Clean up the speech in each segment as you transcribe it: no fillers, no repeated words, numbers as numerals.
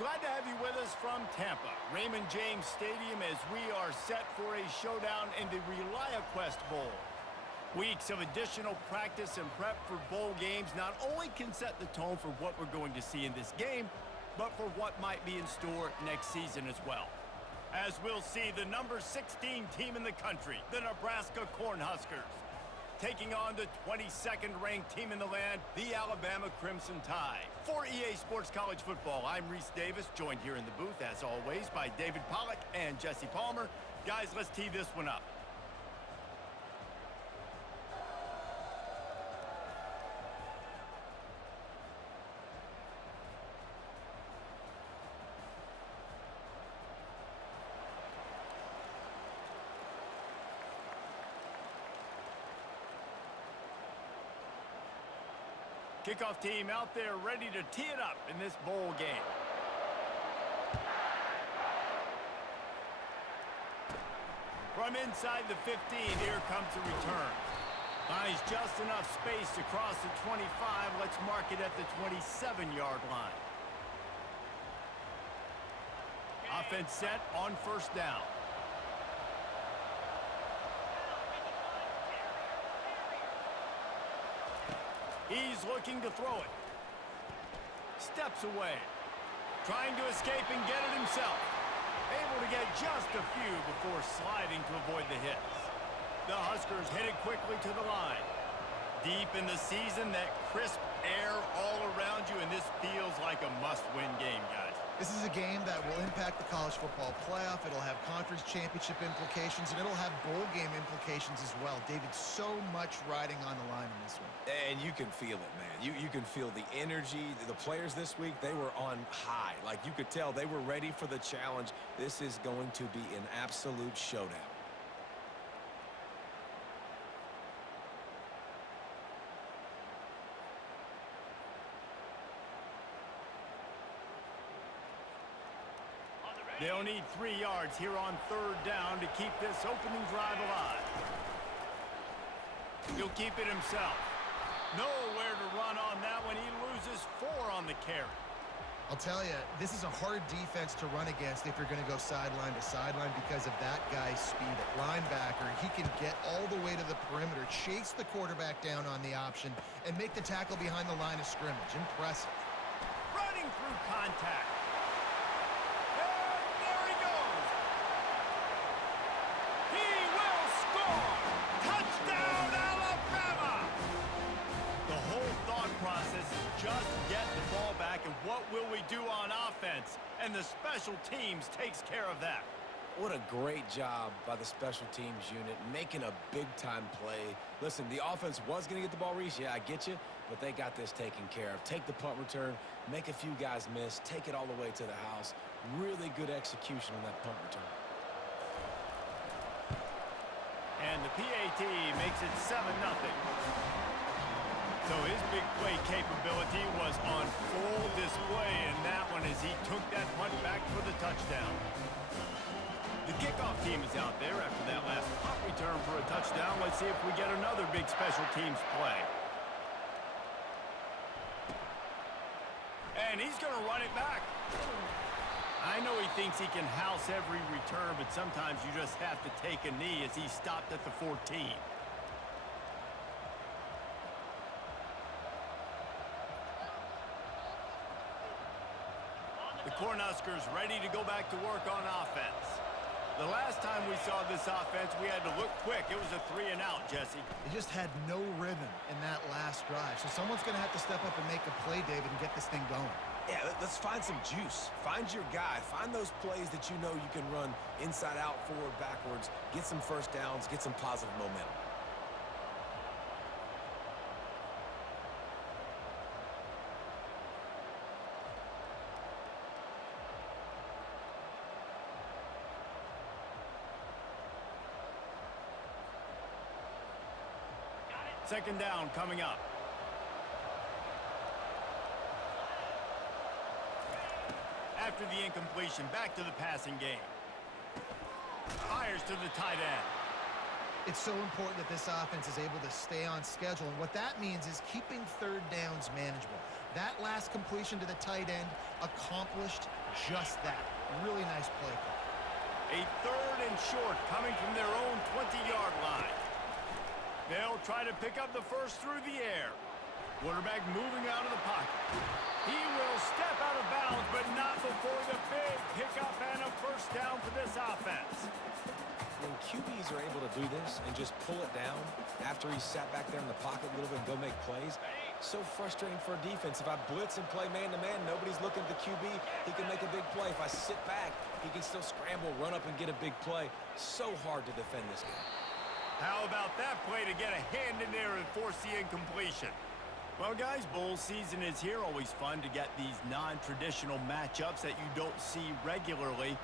Glad to have you with us from Tampa, Raymond James Stadium, as we are set for a showdown in the Reliaquest Bowl. Weeks of additional practice and prep for bowl games not only can set the tone for what we're going to see in this game, but for what might be in store next season as well. As we'll see the number 16 team in the country, the Nebraska Cornhuskers, taking on the 22nd ranked team in the land, the Alabama Crimson Tide. For EA Sports College Football, I'm Reese Davis, joined here in the booth, as always, by David Pollack and Jesse Palmer. Guys, let's tee this one up. Kickoff team out there ready to tee it up in this bowl game. From inside the 15, here comes the return. Finds just enough space to cross the 25. Let's mark it at the 27-yard line. Offense set on first down. He's looking to throw it. Steps away. Trying to escape and get it himself. Able to get just a few before sliding to avoid the hits. The Huskers headed quickly to the line. Deep in the season, that crisp air all around you, and this feels like a must-win game, guys. This is a game that will impact the college football playoff. It'll have conference championship implications, and it'll have bowl game implications as well. David, so much riding on the line in this one. And you can feel it, man. You can feel the energy. The players this week, they were on high. Like, you could tell they were ready for the challenge. This is going to be an absolute showdown. They'll need 3 yards here on third down to keep this opening drive alive. He'll keep it himself. Nowhere to run on that one. He loses 4 on the carry. I'll tell you, this is a hard defense to run against if you're going to go sideline to sideline because of that guy's speed at linebacker. He can get all the way to the perimeter, chase the quarterback down on the option, and make the tackle behind the line of scrimmage. Impressive. Running through contact. Process is just get the ball back, and what will we do on offense? And the special teams takes care of that. What a great job by the special teams unit, making a big-time play. Listen, the offense was going to get the ball, Reese. Yeah, I get you, but they got this taken care of. Take the punt return, make a few guys miss, take it all the way to the house. Really good execution on that punt return. And the PAT makes it 7-0. So his big play capability was on full display in that one as he took that punt back for the touchdown. The kickoff team is out there after that last punt return for a touchdown. Let's see if we get another big special teams play. And he's going to run it back. I know he thinks he can house every return, but sometimes you just have to take a knee as he stopped at the 14. The Cornhuskers ready to go back to work on offense. The last time we saw this offense, we had to look quick. It was a 3-and-out, Jesse. They just had no rhythm in that last drive. So someone's going to have to step up and make a play, David, and get this thing going. Yeah, let's find some juice. Find your guy. Find those plays that you know you can run inside out, forward, backwards. Get some first downs. Get some positive momentum. Second down coming up. After the incompletion, back to the passing game. Fires to the tight end. It's so important that this offense is able to stay on schedule, and what that means is keeping third downs manageable. That last completion to the tight end accomplished just that. Really nice play call. A 3rd and short coming from their own 20-yard line. They'll try to pick up the first through the air. Quarterback moving out of the pocket. He will step out of bounds, but not before the big pickup and a first down for this offense. When QBs are able to do this and just pull it down after he sat back there in the pocket a little bit and go make plays, so frustrating for a defense. If I blitz and play man-to-man, nobody's looking at the QB, he can make a big play. If I sit back, he can still scramble, run up, and get a big play. So hard to defend this guy. How about that play to get a hand in there and force the incompletion? Well, guys, bowl season is here. Always fun to get these non-traditional matchups that you don't see regularly.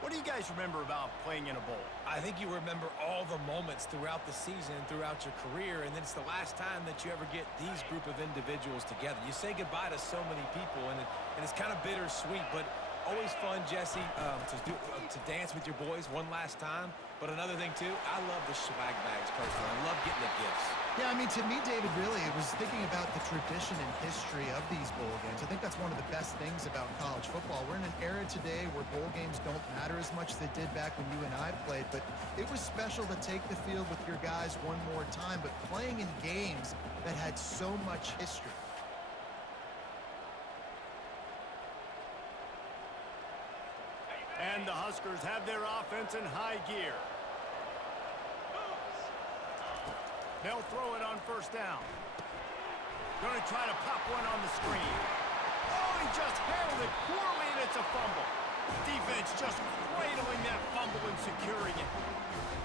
What do you guys remember about playing in a bowl? I think you remember all the moments throughout the season, throughout your career, and then it's the last time that you ever get these group of individuals together. You say goodbye to so many people, and it's kind of bittersweet, but always fun, Jesse, to dance with your boys one last time. But another thing, too, I love the swag bags personally. I love getting the gifts. Yeah, I mean, to me, David, really, it was thinking about the tradition and history of these bowl games. I think that's one of the best things about college football. We're in an era today where bowl games don't matter as much as they did back when you and I played, but it was special to take the field with your guys one more time, but playing in games that had so much history. And the Huskers have their offense in high gear. They'll throw it on first down. Going to try to pop one on the screen. Oh, he just handled it poorly, and it's a fumble. Defense just cradling that fumble and securing it.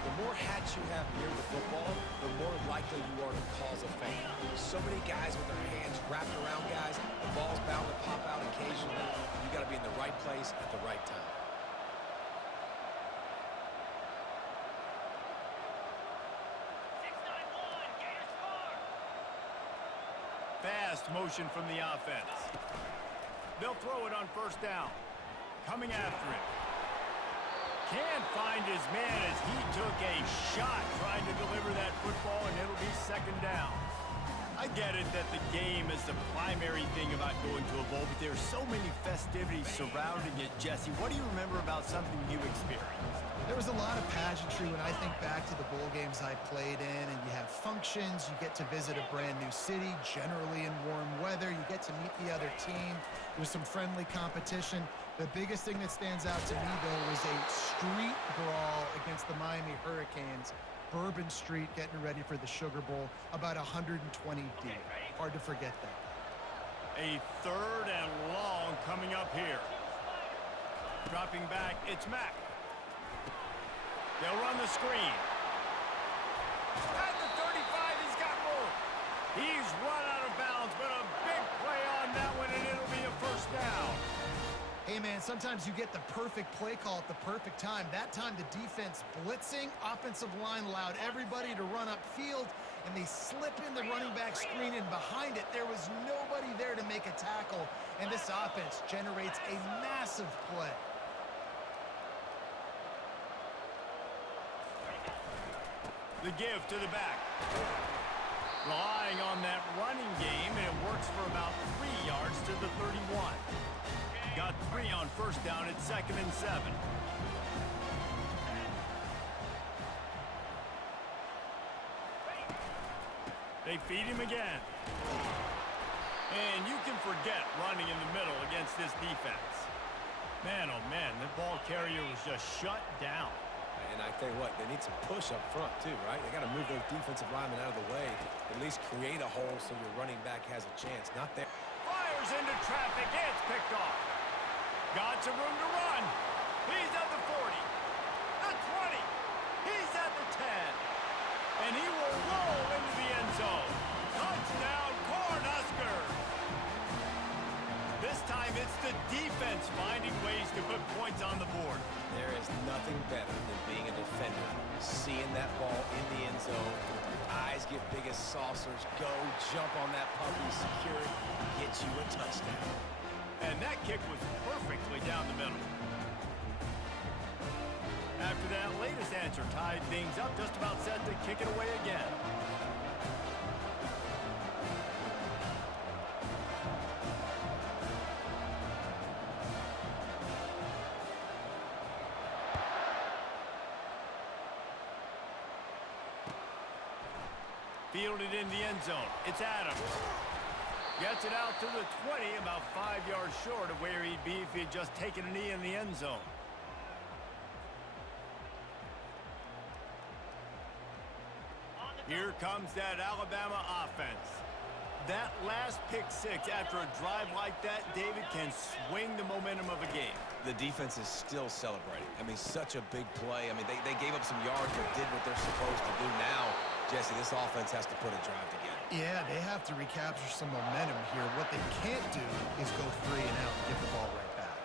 The more hats you have near the football, the more likely you are to cause a fumble. So many guys with their hands wrapped around guys, the ball's bound to pop out occasionally. You got to be in the right place at the right time. Fast motion from the offense. They'll throw it on first down. Coming after it. Can't find his man as he took a shot trying to deliver that football, and it'll be second down. I get it that the game is the primary thing about going to a bowl, but there's so many festivities surrounding it, Jesse. What do you remember about something you experienced? There was a lot of pageantry when I think back to the bowl games I played in, and you have functions, you get to visit a brand new city, generally in warm weather, you get to meet the other team, there's some friendly competition. The biggest thing that stands out to me, though, was a street brawl against the Miami Hurricanes, Bourbon Street, getting ready for the Sugar Bowl, about 120 deep. Hard to forget that. A 3rd and long coming up here. Dropping back, it's Mack. They'll run the screen. At the 35, he's got more. He's run out of bounds, but a big play on that one, and it'll be a first down. Hey, man, sometimes you get the perfect play call at the perfect time. That time, the defense blitzing, offensive line allowed everybody to run upfield, and they slip in the running back screen, and behind it, there was nobody there to make a tackle, and this offense generates a massive play. The give to the back. Relying on that running game, and it works for about 3 yards to the 31. Got 3 on first down at 2nd and 7. They feed him again. And you can forget running in the middle against this defense. Man, oh man, the ball carrier was just shut down. And I tell you what, they need some push up front too, right? They got to move those defensive linemen out of the way, at least create a hole so your running back has a chance. Not there. Fires into traffic, it's picked off. Got some room to run. He's at the 40, the 20, he's at the 10. And he will roll into the end zone. Touchdown, Cornhuskers. This time it's the defense finding ways to put points on the board. There is nothing better than being a defender, seeing that ball in the end zone, your eyes get big as saucers, go, jump on that puppy, secure it, get you a touchdown. And that kick was perfectly down the middle. After that latest answer tied things up, just about set to kick it away again. Fielded in the end zone. It's Adams. Gets it out to the 20, about 5 yards short of where he'd be if he had just taken a knee in the end zone. Here comes that Alabama offense. That last pick six after a drive like that, David, can swing the momentum of a game. The defense is still celebrating. I mean, such a big play. I mean, they gave up some yards but did what they're supposed to do. Now, Jesse, this offense has to put a drive together. Yeah, they have to recapture some momentum here. What they can't do is go 3 and out and give the ball right back.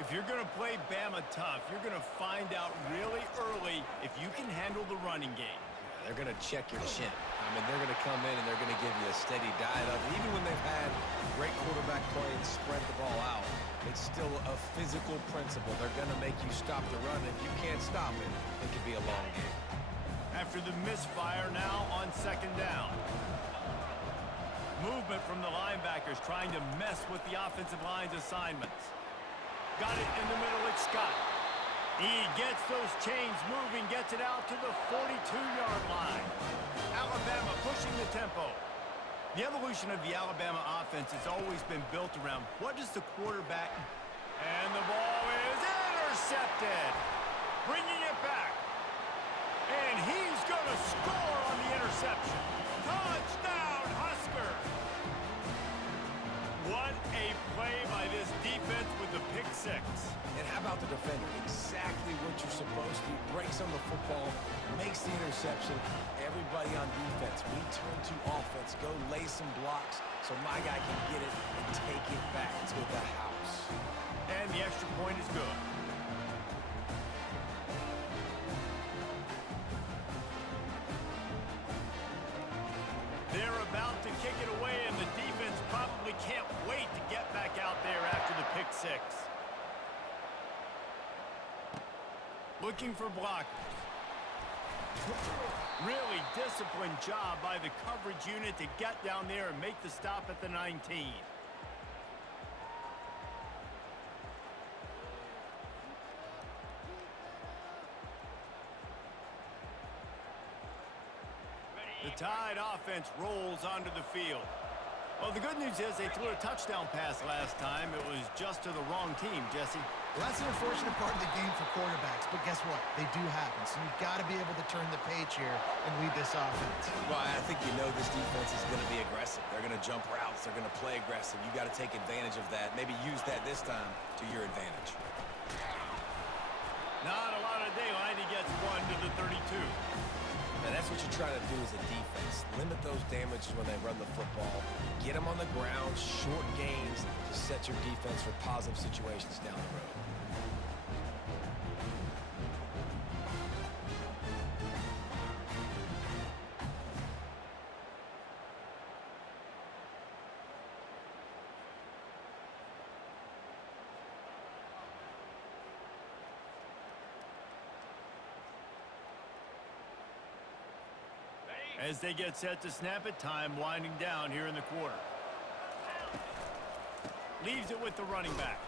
If you're going to play Bama tough, you're going to find out really early if you can handle the running game. They're going to check your chin. I mean, they're going to come in and they're going to give you a steady diet of it. Even when they've had great quarterback play and spread the ball out, it's still a physical principle. They're going to make you stop the run. If you can't stop it, it could be a long game. After the misfire, now on second down. Movement from the linebackers trying to mess with the offensive line's assignments. Got it in the middle, it's Scott. He gets those chains moving, gets it out to the 42-yard line. Alabama pushing the tempo. The evolution of the Alabama offense has always been built around what does the quarterback... And the ball is intercepted. Bringing it back. And he's going to score on the interception. Touchdown, Huskers! What a play by this defense with the pick six. And how about the defender? Exactly what you're supposed to. Breaks on the football, makes the interception. Everybody on defense, we turn to offense. Go lay some blocks so my guy can get it and take it back to the house. And the extra point is good. They're about to kick it away, and the defense probably can't wait to get back out there after the pick six. Looking for blockers. Really disciplined job by the coverage unit to get down there and make the stop at the 19. The Tide offense rolls onto the field. Well, the good news is they threw a touchdown pass last time. It was just to the wrong team, Jesse. Well, that's an unfortunate part of the game for quarterbacks, but guess what? They do happen, so you've got to be able to turn the page here and lead this offense. Well, I think you know this defense is going to be aggressive. They're going to jump routes. They're going to play aggressive. You got to take advantage of that. Maybe use that this time to your advantage. Not a lot of daylight. He gets one to the 32. And that's what you're trying to do as a defense. Limit those damages when they run the football. Get them on the ground, short gains to set your defense for positive situations down the road. As they get set to snap it, time winding down here in the quarter. Leaves it with the running back.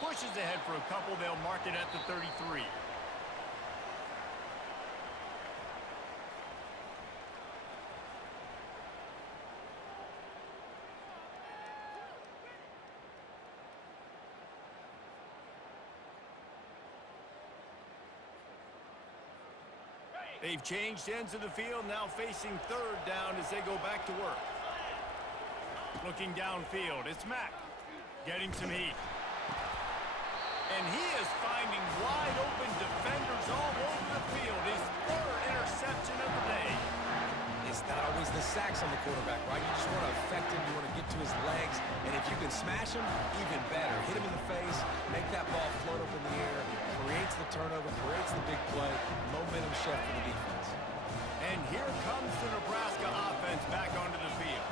Pushes ahead for a couple. They'll mark it at the 33. They've changed ends of the field, now facing third down as they go back to work. Looking downfield, it's Mack. Getting some heat. And he is finding wide open defenders all over the field. His third interception of the day. It's not always the sacks on the quarterback, right? You just want to affect him. You want to get to his legs. And if you can smash him, even better. Hit him in the face, make that ball float up in the air, creates the turnover, creates the big play, momentum shift for the defense. And here comes the Nebraska offense back onto the field.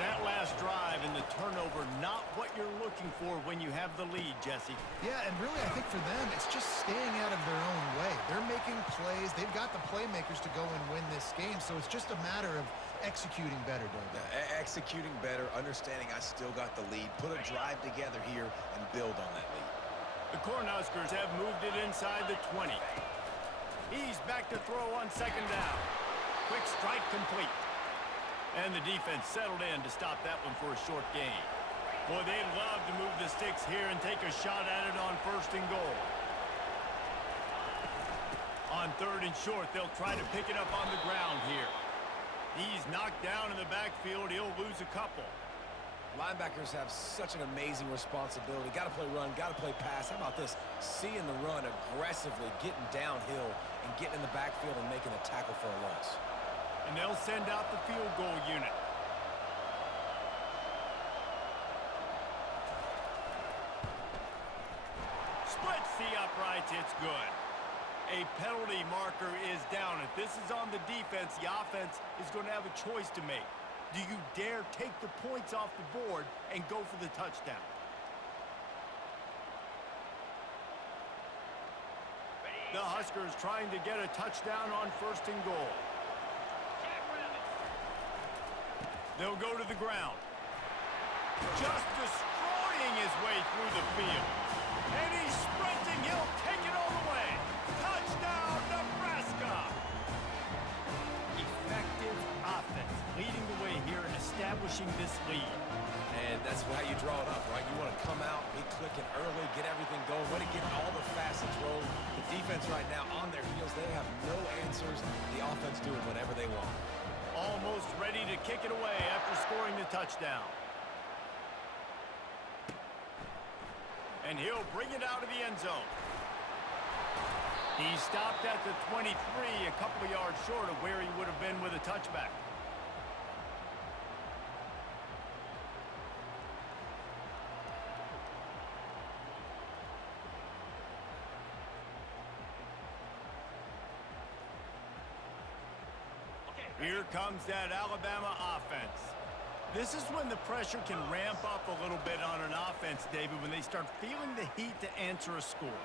That last drive and the turnover, not what you're looking for when you have the lead, Jesse. Yeah, and really, I think for them, it's just staying out of their own way. They're making plays. They've got the playmakers to go and win this game, so it's just a matter of executing better, Doug. Executing better, understanding I still got the lead. Put a drive together here and build on that lead. The Cornhuskers have moved it inside the 20. He's back to throw on second down. Quick strike complete. And the defense settled in to stop that one for a short gain. Boy, they'd love to move the sticks here and take a shot at it on 1st and goal. On 3rd and short, they'll try to pick it up on the ground here. He's knocked down in the backfield. He'll lose a couple. Linebackers have such an amazing responsibility. Got to play run, got to play pass. How about this? Seeing the run aggressively, getting downhill, and getting in the backfield and making a tackle for a loss. And they'll send out the field goal unit. Splits the uprights. It's good. A penalty marker is down. If this is on the defense, the offense is going to have a choice to make. Do you dare take the points off the board and go for the touchdown? The Huskers trying to get a touchdown on 1st and goal. They'll go to the ground. Just destroying his way through the field. And he's sprinting. He'll take it all the way. Touchdown, Nebraska! Effective offense leading the way here and establishing this lead. And that's how you draw it up, right? You want to come out, be clicking early, get everything going, want to get all the facets rolling. The defense right now on their heels, they have no answers. The offense doing whatever they want. Almost ready to kick it away after scoring the touchdown. And he'll bring it out of the end zone. He stopped at the 23, a couple of yards short of where he would have been with a touchback. Here comes that Alabama offense. This is when the pressure can ramp up a little bit on an offense, David, when they start feeling the heat to answer a score.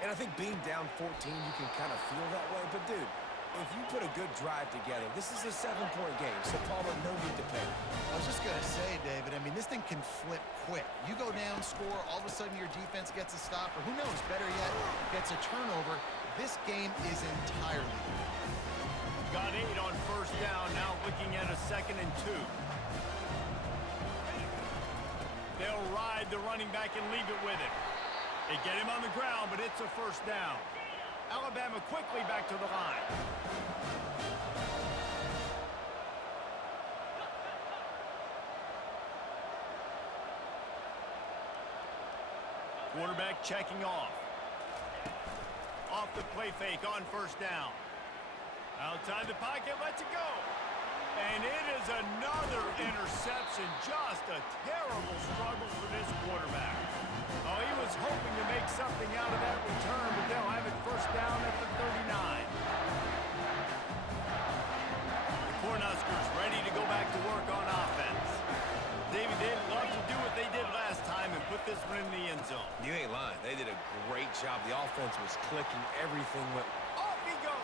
And I think being down 14, you can kind of feel that way. But, dude, if you put a good drive together, this is a 7-point game. So, Palmer, no need to panic. I was just going to say, David, I mean, this thing can flip quick. You go down, score, all of a sudden your defense gets a stop, or who knows, better yet, gets a turnover. This game is entirely different. Got 8 on 1st down, now looking at a 2nd and 2. They'll ride the running back and leave it with him. They get him on the ground, but it's a 1st down. Alabama quickly back to the line. Quarterback checking off. Off the play fake on 1st down. Outside the pocket, lets it go. And it is another interception. Just a terrible struggle for this quarterback. Oh, he was hoping to make something out of that return, but they'll have it 1st down at the 39. The Cornhuskers ready to go back to work on offense. David, they'd love to do what they did last time and put this one in the end zone. You ain't lying. They did a great job. The offense was clicking. Everything went. Off he goes.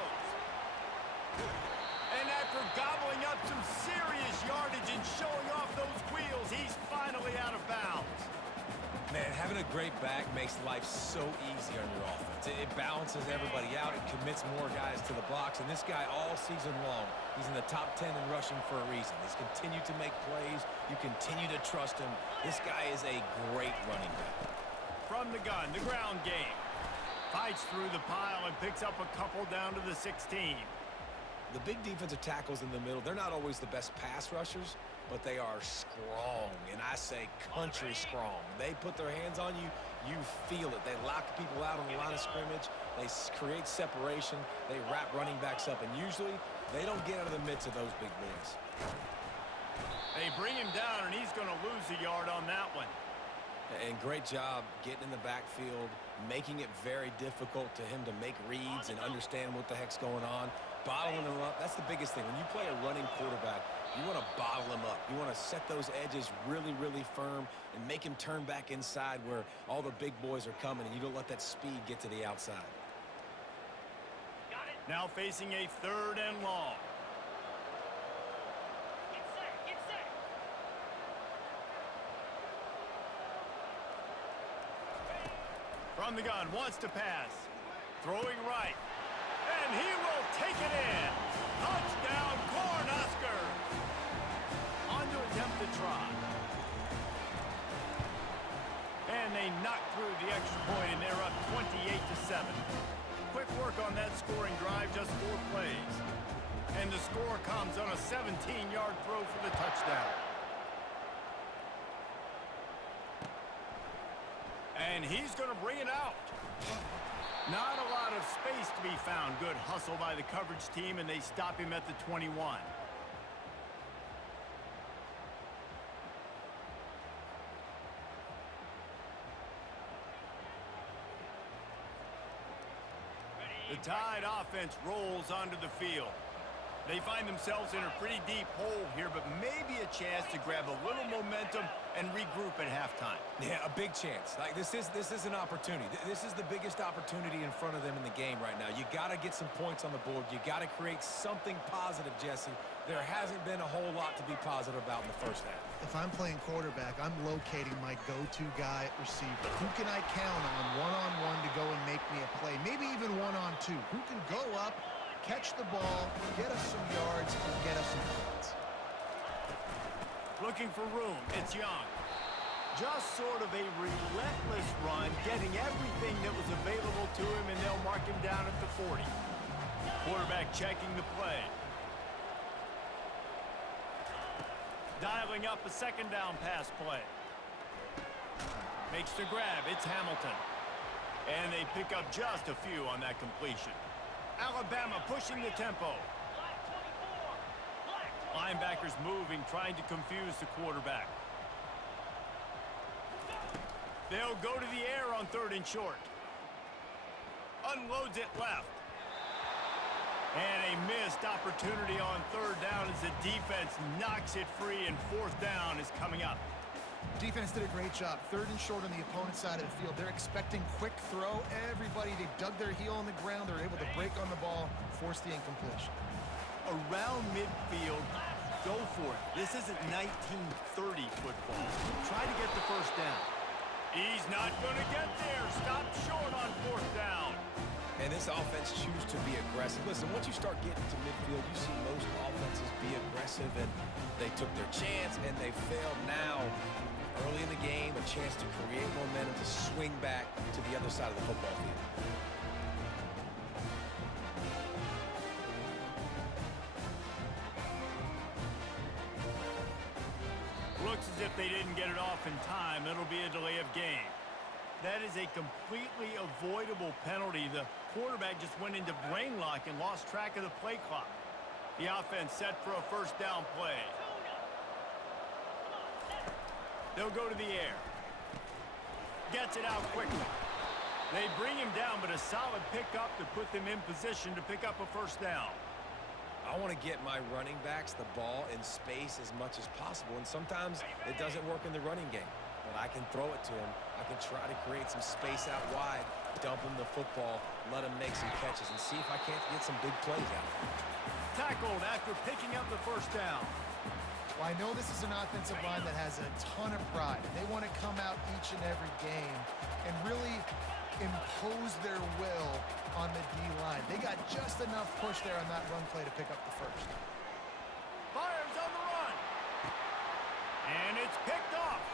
And after gobbling up some serious yardage and showing off those wheels, he's finally out of bounds. Man, having a great back makes life so easy on your offense. It balances everybody out. It commits more guys to the box. And this guy all season long, he's in the top 10 in rushing for a reason. He's continued to make plays. You continue to trust him. This guy is a great running back. From the gun, the ground game. Fights through the pile and picks up a couple down to the 16. The big defensive tackles in the middle, they're not always the best pass rushers, but they are strong, and I say country strong. They put their hands on you, you feel it. They lock people out on the line of scrimmage. They create separation. They wrap running backs up, and usually they don't get out of the midst of those big boys. They bring him down, and he's going to lose a yard on that one. And great job getting in the backfield, making it very difficult to him to make reads and understand what the heck's going on. Bottling him up, that's the biggest thing. When you play a running quarterback, you want to bottle him up. You want to set those edges really, really firm and make him turn back inside where all the big boys are coming, and you don't let that speed get to the outside. Got it. Now facing a 3rd and long. Get set. From the gun, wants to pass. Throwing right. And he will take it in. Touchdown, just 4 plays. And the score comes on a 17-yard throw for the touchdown. And he's going to bring it out. Not a lot of space to be found. Good hustle by the coverage team, and they stop him at the 21. The Tide offense rolls onto the field. They find themselves in a pretty deep hole here, but maybe a chance to grab a little momentum and regroup at halftime. Yeah, a big chance. Like this is an opportunity. This is the biggest opportunity in front of them in the game right now. You got to get some points on the board. You got to create something positive, Jesse. There hasn't been a whole lot to be positive about in the first half. If I'm playing quarterback, I'm locating my go-to guy at receiver. Who can I count on one-on-one to go and make me a play? Maybe even one-on-two. Who can go up, catch the ball, get us some yards, and get us some points? Looking for room. It's Young. Just sort of a relentless run, getting everything that was available to him, and they'll mark him down at the 40. Quarterback checking the play. Dialing up a second down pass play. Makes the grab. It's Hamilton. And they pick up just a few on that completion. Alabama pushing the tempo. Linebackers moving, trying to confuse the quarterback. They'll go to the air on 3rd and short. Unloads it left. And a missed opportunity on 3rd down as the defense knocks it free, and 4th down is coming up. Defense did a great job. 3rd and short on the opponent's side of the field. They're expecting quick throw. Everybody, they dug their heel on the ground. They're able to break on the ball, force the incompletion. Around midfield, go for it. This isn't 1930 football. Try to get the 1st down. He's not going to get there. Stop short on 4th down. And this offense chooses to be aggressive. Listen, once you start getting to midfield, you see most offenses be aggressive, and they took their chance, and they failed now. Early in the game, a chance to create momentum, to swing back to the other side of the football field. Looks as if they didn't get it off in time. It'll be a delay of game. That is a completely avoidable penalty. The quarterback just went into brain lock and lost track of the play clock. The offense set for a 1st down play. They'll go to the air. Gets it out quickly. They bring him down, but a solid pickup to put them in position to pick up a 1st down. I want to get my running backs the ball in space as much as possible, and sometimes it doesn't work in the running game. But I can throw it to him. I can try to create some space out wide, dump him the football, let him make some catches, and see if I can't get some big plays out of him. Tackled after picking up the 1st down. Well, I know this is an offensive line that has a ton of pride. They want to come out each and every game and really impose their will on the D-line. They got just enough push there on that run play to pick up the 1st. Fires on the run. And it's picked off.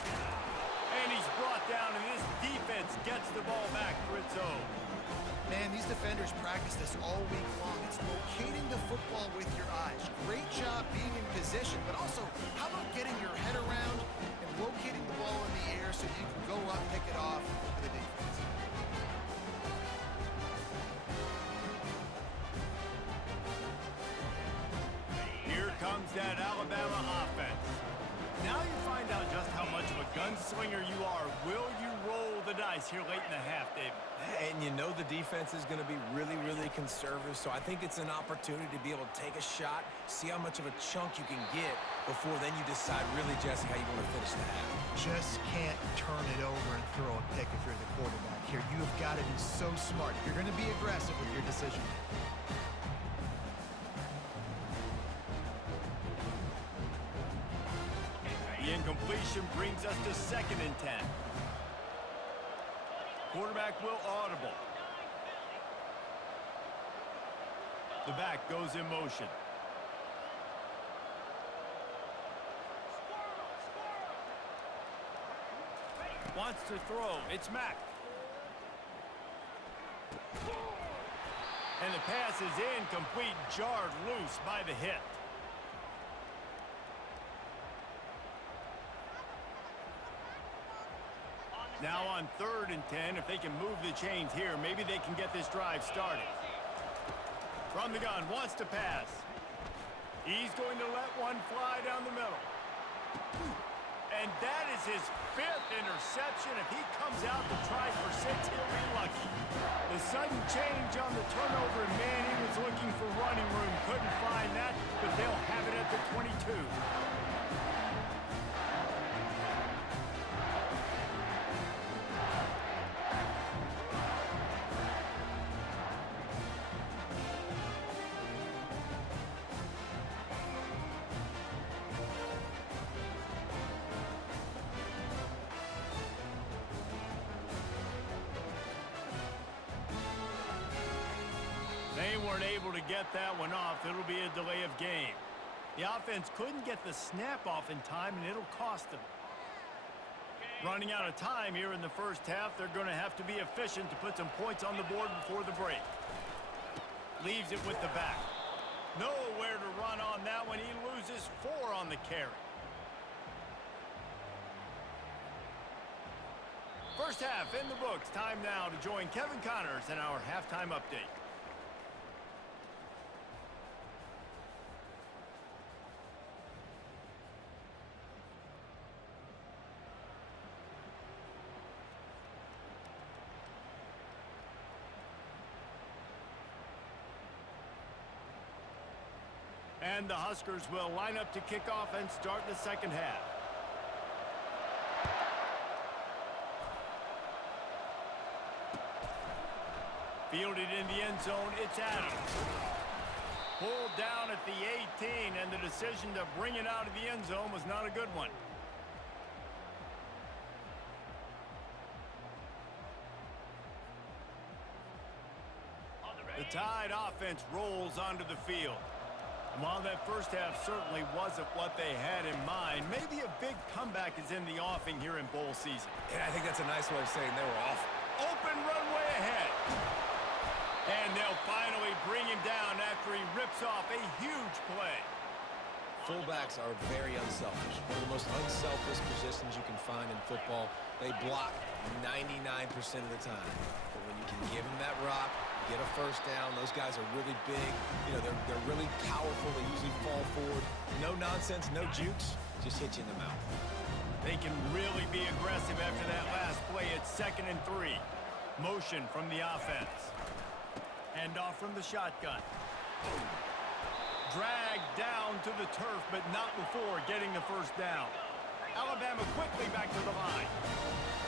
And he's brought down, and this defense gets the ball back for its own. Man, these defenders practice this all week long. It's locating the football with your eyes. Great job being in position, but also, how about getting your head around and locating the ball in the air so you can go up, pick it off for the defense. Here comes that Alabama offense. Now you find out just how much of a gunslinger you are. Will you roll the dice here late in the half, David? And you know the defense is going to be really, really conservative, so I think it's an opportunity to be able to take a shot, see how much of a chunk you can get before then you decide really, Jesse, how you want to finish the half. Just can't turn it over and throw a pick if you're the quarterback here. You have got to be so smart. You're going to be aggressive with your decision. The incompletion brings us to 2nd and 10. Quarterback will audible. The back goes in motion. Wants to throw. It's Mack. And the pass is incomplete, jarred loose by the hit. Now on 3rd and 10, if they can move the chains here, maybe they can get this drive started. From the gun, wants to pass. He's going to let one fly down the middle. And that is his 5th interception. If he comes out to try for 6, he'll be lucky. The sudden change on the turnover, man, he was looking for running room. Couldn't find that, but they'll have it at the 22. They weren't able to get that one off. It'll be a delay of game. The offense couldn't get the snap off in time, and it'll cost them. Running out of time here in the first half, they're going to have to be efficient to put some points on the board before the break. Leaves it with the back. Nowhere to run on that one. He loses 4 on the carry. First half in the books. Time now to join Kevin Connors in our halftime update. And the Huskers will line up to kick off and start the second half. Fielded in the end zone, it's Adams. Pulled down at the 18, and the decision to bring it out of the end zone was not a good one. The Tide offense rolls onto the field. And while that first half certainly wasn't what they had in mind, maybe a big comeback is in the offing here in bowl season. Yeah, I think that's a nice way of saying they were off. Open runway ahead. And they'll finally bring him down after he rips off a huge play. Fullbacks are very unselfish. One of the most unselfish positions you can find in football. They block 99% of the time. But when you can give them that rock, get a first down, those guys are really big. You know, they're really powerful. They usually fall forward. No nonsense, no jukes, just hit you in the mouth. They can really be aggressive after that last play. It's 2nd and 3. Motion from the offense. Hand off from the shotgun. Dragged down to the turf, but not before getting the first down. Alabama quickly back to the line.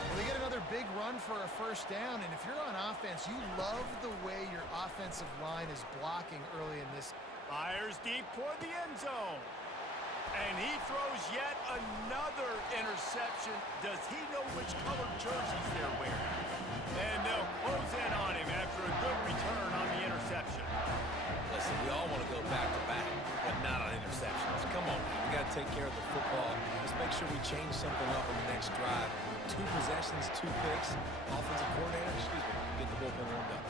Well, they get another big run for a first down, and if you're on offense, you love the way your offensive line is blocking early in this. Fires deep toward the end zone. And he throws yet another interception. Does he know which colored jerseys they're wearing? And they'll close in on him after a good return on the interception. Listen, we all want to go back-to-back, but not on interceptions. Come on, man. We got to take care of the football. Let's make sure we change something up in the next drive. 2 possessions, 2 picks. Offensive coordinator, get the bullpen warmed up.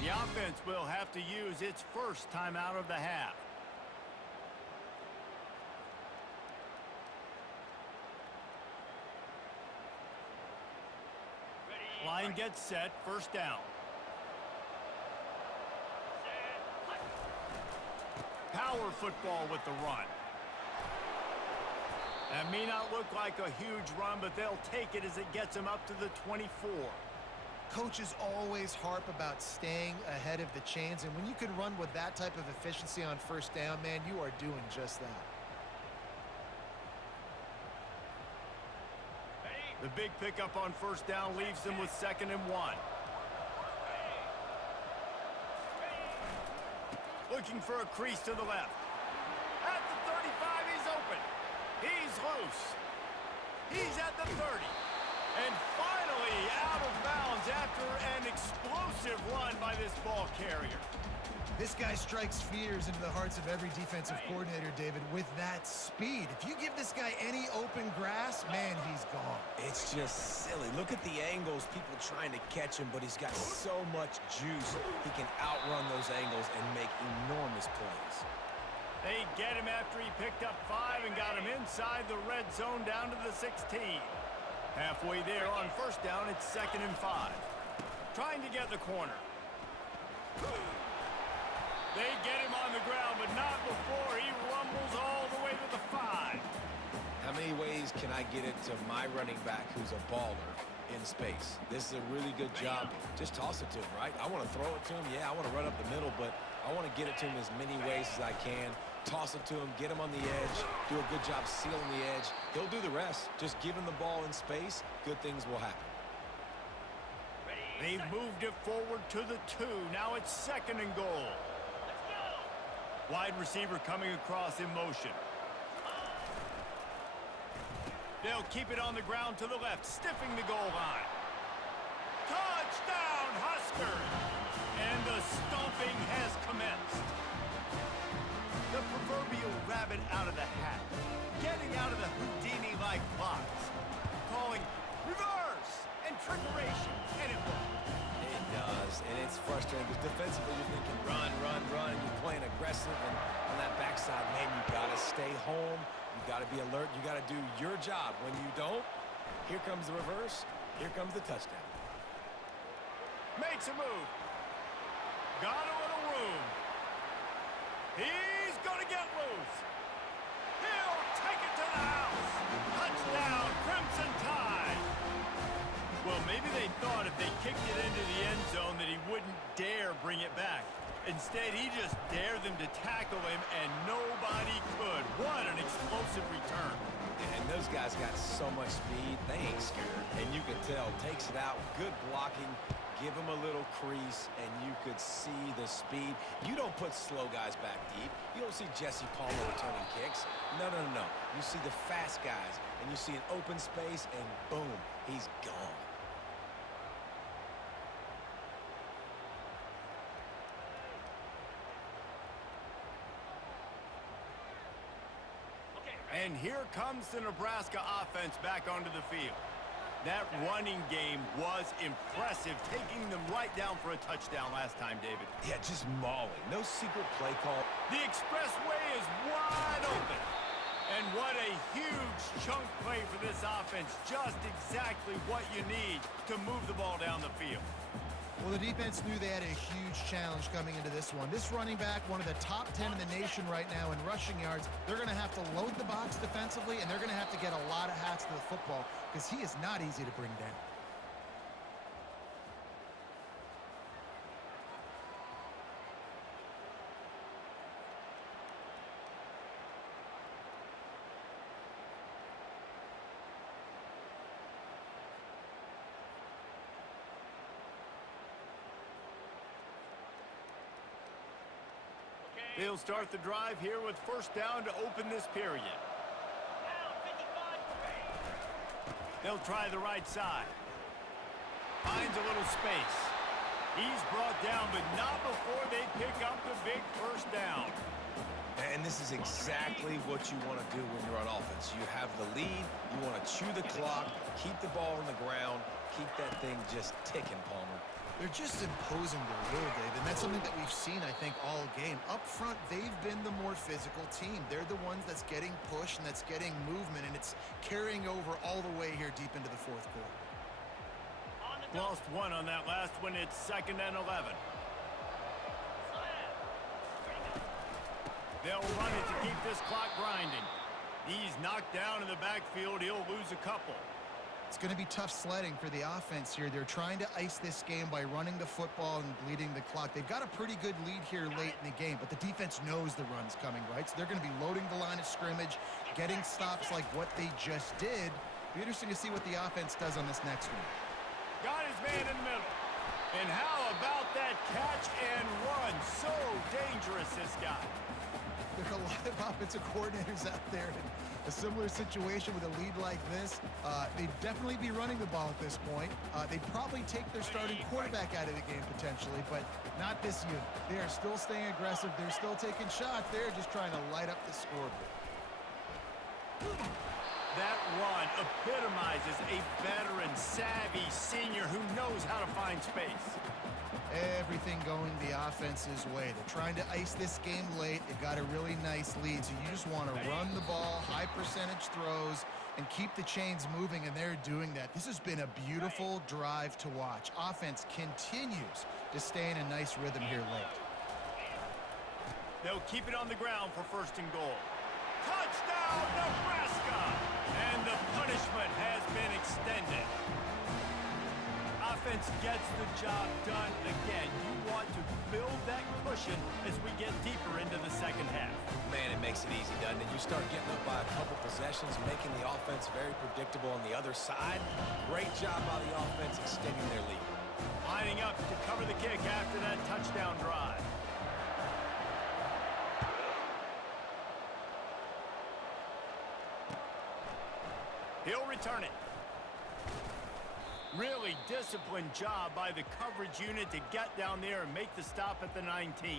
The offense will have to use its first timeout of the half. Line gets set, first down. Power football with the run. That may not look like a huge run, but they'll take it as it gets them up to the 24. Coaches always harp about staying ahead of the chains, and when you can run with that type of efficiency on first down, man, you are doing just that. The big pickup on first down leaves them with 2nd and 1. Looking for a crease to the left. At the 35, he's open. He's loose. He's at the 30. And finally out of bounds after an explosive run by this ball carrier. This guy strikes fears into the hearts of every defensive coordinator, David, with that speed. If you give this guy any open grass, man, he's gone. It's just silly. Look at the angles, people trying to catch him, but he's got so much juice. He can outrun those angles and make enormous plays. They get him after he picked up 5 and got him inside the red zone down to the 16. Halfway there on first down, it's 2nd and 5. Trying to get the corner. They get him on the ground, but not before he rumbles all the way to the 5. How many ways can I get it to my running back who's a baller in space? This is a really good job. Just toss it to him, right? I want to throw it to him. Yeah, I want to run up the middle, but I want to get it to him as many ways as I can. Toss it to him, get him on the edge, do a good job sealing the edge. He'll do the rest. Just give him the ball in space, good things will happen. They've moved it forward to the 2. Now it's 2nd and goal. Wide receiver coming across in motion. They'll keep it on the ground to the left, stiffing the goal line. Touchdown, Huskers! And the stomping has commenced. The proverbial rabbit out of the hat, getting out of the Houdini-like box, calling reverse and trickeration, and it worked. It does, and it's frustrating because defensively you're thinking run, run, run. You're playing aggressive, and on that backside, man, you got to stay home. You got to be alert. You got to do your job. When you don't, here comes the reverse. Here comes the touchdown. Makes a move. Got a little room. He's going to get loose. He'll take it to the house. Touchdown, Crimson Tide. Well, maybe they thought if they kicked it into the end zone that he wouldn't dare bring it back. Instead, he just dared them to tackle him, and nobody could. What an explosive return. And those guys got so much speed, they ain't scared. And you can tell, takes it out, good blocking, give him a little crease, and you could see the speed. You don't put slow guys back deep. You don't see Jesse Palmer returning kicks. No, no, no, no. You see the fast guys, and you see an open space, and boom, he's gone. And here comes the Nebraska offense back onto the field. That running game was impressive, taking them right down for a touchdown last time, David. Yeah, just mauling. No secret play call. The expressway is wide open. And what a huge chunk play for this offense. Just exactly what you need to move the ball down the field. Well, the defense knew they had a huge challenge coming into this one. This running back, one of the top 10 in the nation right now in rushing yards, they're going to have to load the box defensively, and they're going to have to get a lot of hats to the football because he is not easy to bring down. They'll start the drive here with first down to open this period. They'll try the right side. Finds a little space. He's brought down, but not before they pick up the big first down. And this is exactly what you want to do when you're on offense. You have the lead. You want to chew the clock, keep the ball on the ground, keep that thing just ticking, Palmer. They're just imposing their will, Dave, and that's something that we've seen, I think, all game. Up front, they've been the more physical team. They're the ones that's getting pushed and that's getting movement, and it's carrying over all the way here deep into the fourth quarter. Lost one on that last one. It's 2nd and 11. They'll run it to keep this clock grinding. He's knocked down in the backfield. He'll lose a couple. It's going to be tough sledding for the offense here. They're trying to ice this game by running the football and bleeding the clock. They've got a pretty good lead here late in the game, but the defense knows the run's coming, right? So they're going to be loading the line of scrimmage, getting stops like what they just did. Be interesting to see what the offense does on this next one. Got his man in the middle. And how about that catch and run? So dangerous, this guy. There are a lot of offensive coordinators out there in a similar situation with a lead like this. They'd definitely be running the ball at this point. They'd probably take their starting quarterback out of the game potentially, but not this unit. They are still staying aggressive. They're still taking shots. They're just trying to light up the scoreboard. That run epitomizes a veteran, savvy senior who knows how to find space. Everything going the offense's way. They're trying to ice this game late. They've got a really nice lead, so you just want to run the ball, high percentage throws, and keep the chains moving, and they're doing that. This has been a beautiful drive to watch. Offense continues to stay in a nice rhythm here late. They'll keep it on the ground for 1st and goal. Touchdown, Nebraska! And the punishment has been extended. Offense gets the job done again. You want to build that cushion as we get deeper into the second half. Man, it makes it easy, doesn't it? You start getting up by a couple possessions, making the offense very predictable on the other side. Great job by the offense extending their lead. Lining up to cover the kick after that touchdown drive. He'll return it. Really disciplined job by the coverage unit to get down there and make the stop at the 19.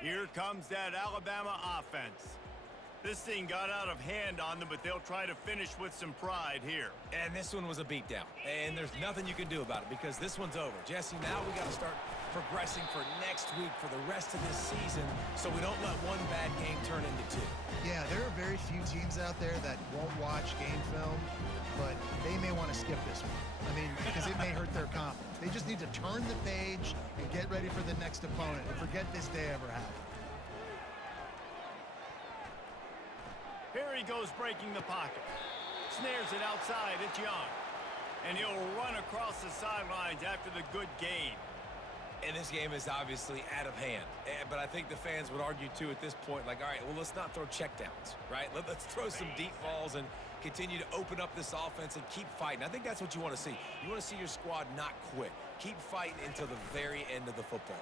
Here comes that Alabama offense. This thing got out of hand on them, but they'll try to finish with some pride here. And this one was a beatdown. And there's nothing you can do about it because this one's over. Jesse, now we got to start progressing for next week for the rest of this season so we don't let one bad game turn into two. Yeah, there are very few teams out there that won't watch game film, but they may want to skip this one. I mean, because it may hurt their confidence. They just need to turn the page and get ready for the next opponent and forget this day ever happened. Here he goes breaking the pocket. Snares it outside. It's Young. And he'll run across the sidelines after the good gain. And this game is obviously out of hand. But I think the fans would argue, too, at this point, like, all right, well, let's not throw checkdowns, right? Let's throw some deep balls and continue to open up this offense and keep fighting. I think that's what you want to see. You want to see your squad not quit. Keep fighting until the very end of the football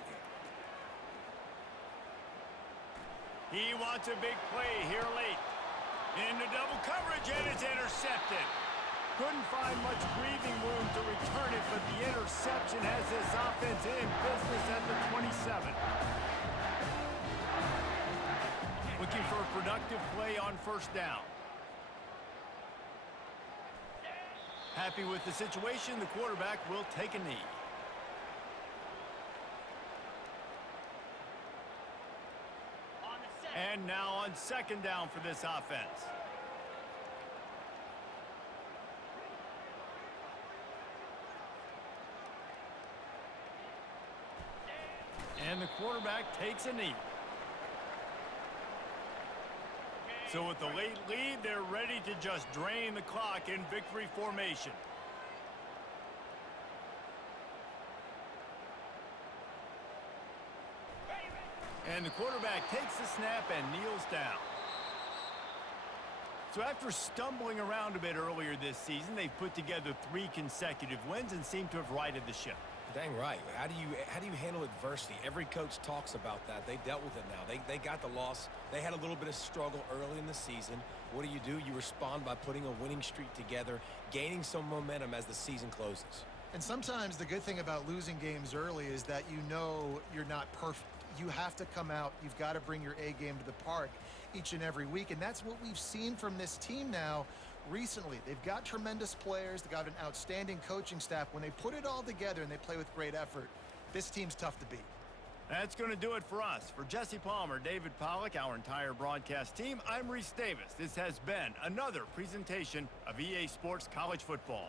game. He wants a big play here late. Into double coverage, and it's intercepted. Couldn't find much breathing room to return it, but the interception has this offense in business at the 27. Looking for a productive play on 1st down. Happy with the situation, the quarterback will take a knee. And now on 2nd down for this offense. And the quarterback takes a knee. So with the late lead, they're ready to just drain the clock in victory formation. And the quarterback takes the snap and kneels down. So after stumbling around a bit earlier this season, they've put together 3 consecutive wins and seem to have righted the ship. Dang right. How do you handle adversity? Every coach talks about that. They dealt with it now. They got the loss. They had a little bit of struggle early in the season. What do? You respond by putting a winning streak together, gaining some momentum as the season closes. And sometimes the good thing about losing games early is that you know you're not perfect. You have to come out. You've got to bring your A game to the park each and every week. And that's what we've seen from this team now recently. They've got tremendous players. They've got an outstanding coaching staff. When they put it all together and they play with great effort, this team's tough to beat. That's going to do it for us. For Jesse Palmer, David Pollack, our entire broadcast team, I'm Reese Davis. This has been another presentation of EA Sports College Football.